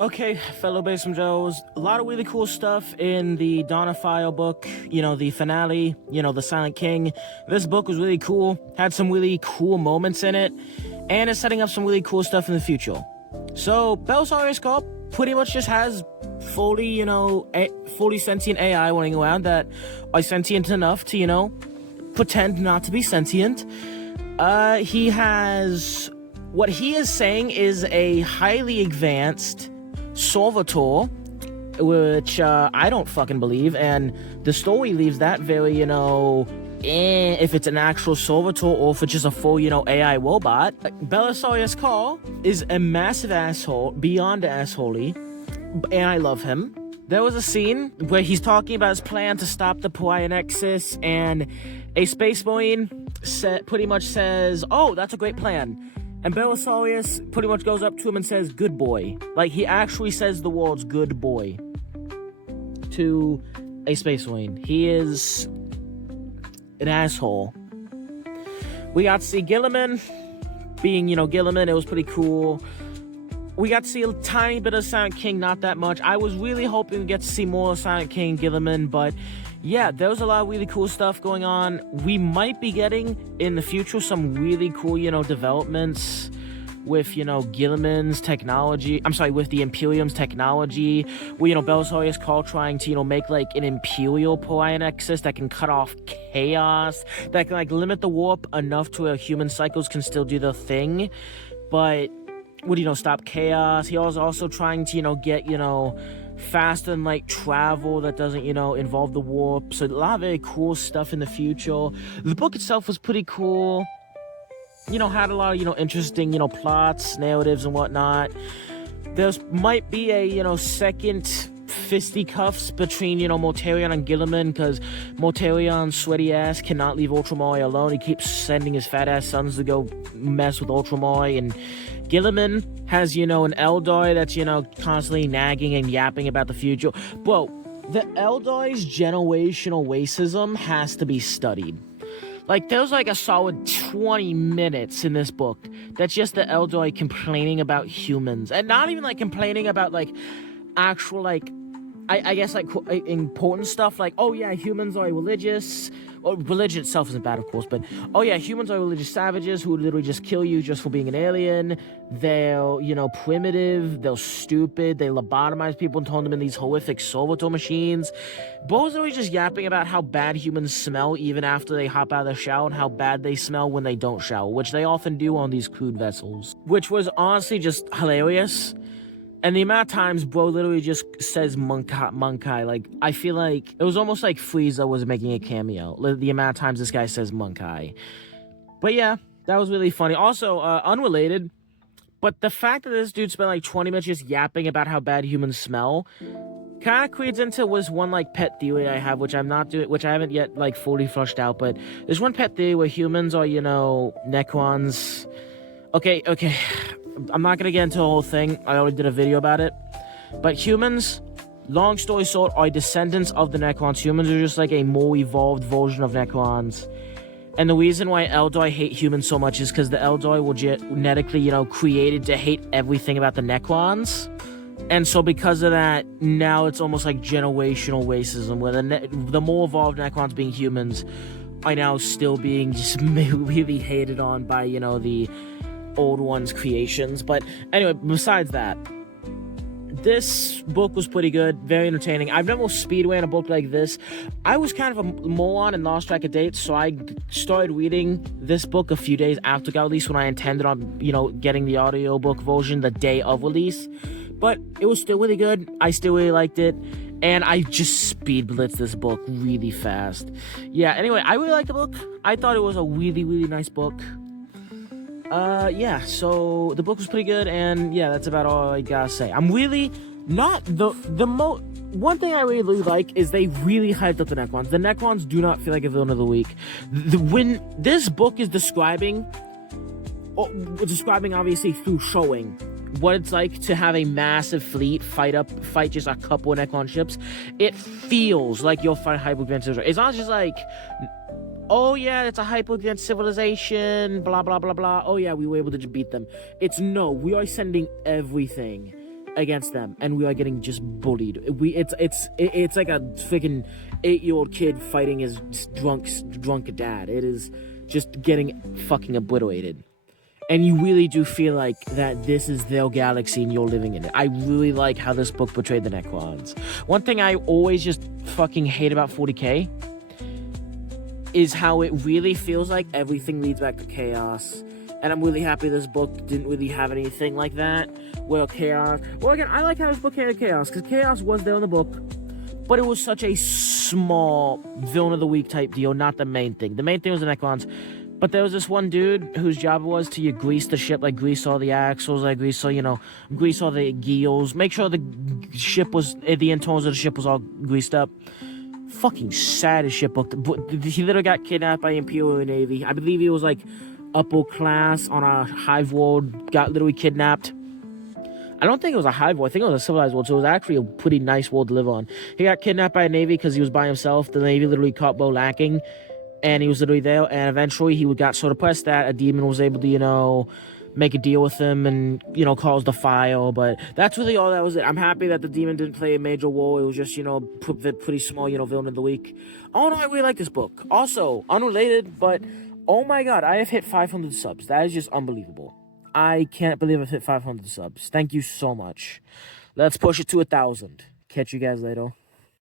Okay, fellow Basement Joes, a lot of really cool stuff in the Donna file book, the finale, the Silent King. This book was really cool, had some really cool moments in it, and it's setting up some really cool stuff in the future. So, Belisarius Corp pretty much just has fully, fully sentient AI running around that are sentient enough to, pretend not to be sentient. He has... What he is saying is a highly advanced servitor, which I don't fucking believe, and the story leaves that very, if it's an actual servitor or if it's just a full, AI robot. Belisarius Corp is a massive asshole, beyond assholey, and I love him. There was a scene where he's talking about his plan to stop the Pariah Nexus, and a Space Marine pretty much says, "Oh, that's a great plan." And Belisarius pretty much goes up to him and says, "Good boy." Like, he actually says the words, "good boy," to a Space Marine. He is an asshole. We got to see Gilliman being, Gilliman. It was pretty cool. We got to see a tiny bit of Silent King, not that much. I was really hoping to get to see more of Silent King, Gilliman, but yeah, there was a lot of really cool stuff going on. We might be getting, in the future, some really cool, developments with, Gilliman's technology. I'm sorry, with the Imperium's technology. Where, Belisarius Corp trying to, make, like, an Imperial Pariah Nexus that can cut off chaos, that can, like, limit the warp enough to where human cycles can still do their thing, but would, stop chaos. He was also trying to, get, faster than light travel that doesn't, involve the warp. So a lot of very cool stuff in the future. The book itself was pretty cool. Had a lot of, interesting, plots, narratives, and whatnot. There might be a, second fisticuffs between, Mortarion and Gilliman, because Mortarion's sweaty ass cannot leave Ultramar alone. He keeps sending his fat ass sons to go mess with Ultramar, and Gilliman has, an Eldar that's, constantly nagging and yapping about the future. Bro, the Eldar's generational racism has to be studied. Like, there's like a solid 20 minutes in this book that's just the Eldar complaining about humans. And not even, like, complaining about, like, actual, like, I guess, like, important stuff, like, oh, yeah, humans are religious. Or religion itself isn't bad, of course, but, oh, yeah, humans are religious savages who literally just kill you just for being an alien. They're, primitive. They're stupid. They lobotomize people and turn them in these horrific servitor machines. Bo's literally just yapping about how bad humans smell even after they hop out of the shower and how bad they smell when they don't shower, which they often do on these crude vessels, which was honestly just hilarious. And the amount of times bro literally just says Monkai, like, I feel like it was almost like Frieza was making a cameo. The amount of times this guy says Monkai. But yeah, that was really funny. Also, unrelated, but the fact that this dude spent like 20 minutes just yapping about how bad humans smell kind of creeps into was one like pet theory I have, which I'm not doing, which I haven't yet like fully flushed out. But there's one pet theory where humans are, Necrons. Okay. I'm not gonna get into the whole thing. I already did a video about it. But humans, long story short, are descendants of the Necrons. Humans are just like a more evolved version of Necrons. And the reason why Eldar hate humans so much is because the Eldar were genetically, created to hate everything about the Necrons. And so because of that, now it's almost like generational racism, where the more evolved Necrons, being humans, are now still being just really hated on by, the old ones' creations. But anyway, besides that, this book was pretty good, very entertaining. I've never speedway a book like this. I was kind of a moron and lost track of dates, so I started reading this book a few days after it got released, when I intended on, getting the audiobook version the day of release. But it was still really good. I still really liked it. And I just speed blitzed this book really fast. Yeah, anyway, I really liked the book. I thought it was a really, really nice book. Yeah, so the book was pretty good, and yeah, that's about all I gotta say. I'm really not one thing I really like is they really hyped up the Necrons. The Necrons do not feel like a villain of the week. When this book is describing obviously through showing what it's like to have a massive fleet fight just a couple of Necron ships, it feels like you'll fight hyper advanced. It's not just like, oh yeah, it's a hyper advanced civilization, blah blah blah blah, oh yeah, we were able to beat them. It's no, we are sending everything. against them, and we are getting just bullied. It's like a freaking 8-year-old kid fighting his drunk dad. It is just getting fucking obliterated. And you really do feel like that this is their galaxy and you're living in it. I really like how this book portrayed the Necrons. One thing I always just fucking hate about 40K is how it really feels like everything leads back to chaos. And I'm really happy this book didn't really have anything like that. Well, chaos. Well, again, I like how this book had chaos, because chaos was there in the book, but it was such a small villain of the week type deal, not the main thing. The main thing was the Necrons. But there was this one dude whose job was to grease the ship, like grease all the axles, like grease all the gears, make sure the ship was, the internals of the ship was all greased up. Fucking sad as shit book. He literally got kidnapped by Imperial Navy. I believe he was like upper class on a hive world, got literally kidnapped. I don't think it was a hive world, I think it was a civilized world, so it was actually a pretty nice world to live on. He got kidnapped by a Navy because he was by himself. The Navy literally caught Bo lacking. And he was literally there, and eventually he got so depressed that a demon was able to, make a deal with him and, cause the fire. But that's really all that was it. I'm happy that the demon didn't play a major role. It was just, pretty small, villain of the week. Oh, no, I really like this book. Also, unrelated, but, oh my god, I have hit 500 subs. That is just unbelievable. I can't believe I've hit 500 subs. Thank you so much. Let's push it to 1,000. Catch you guys later.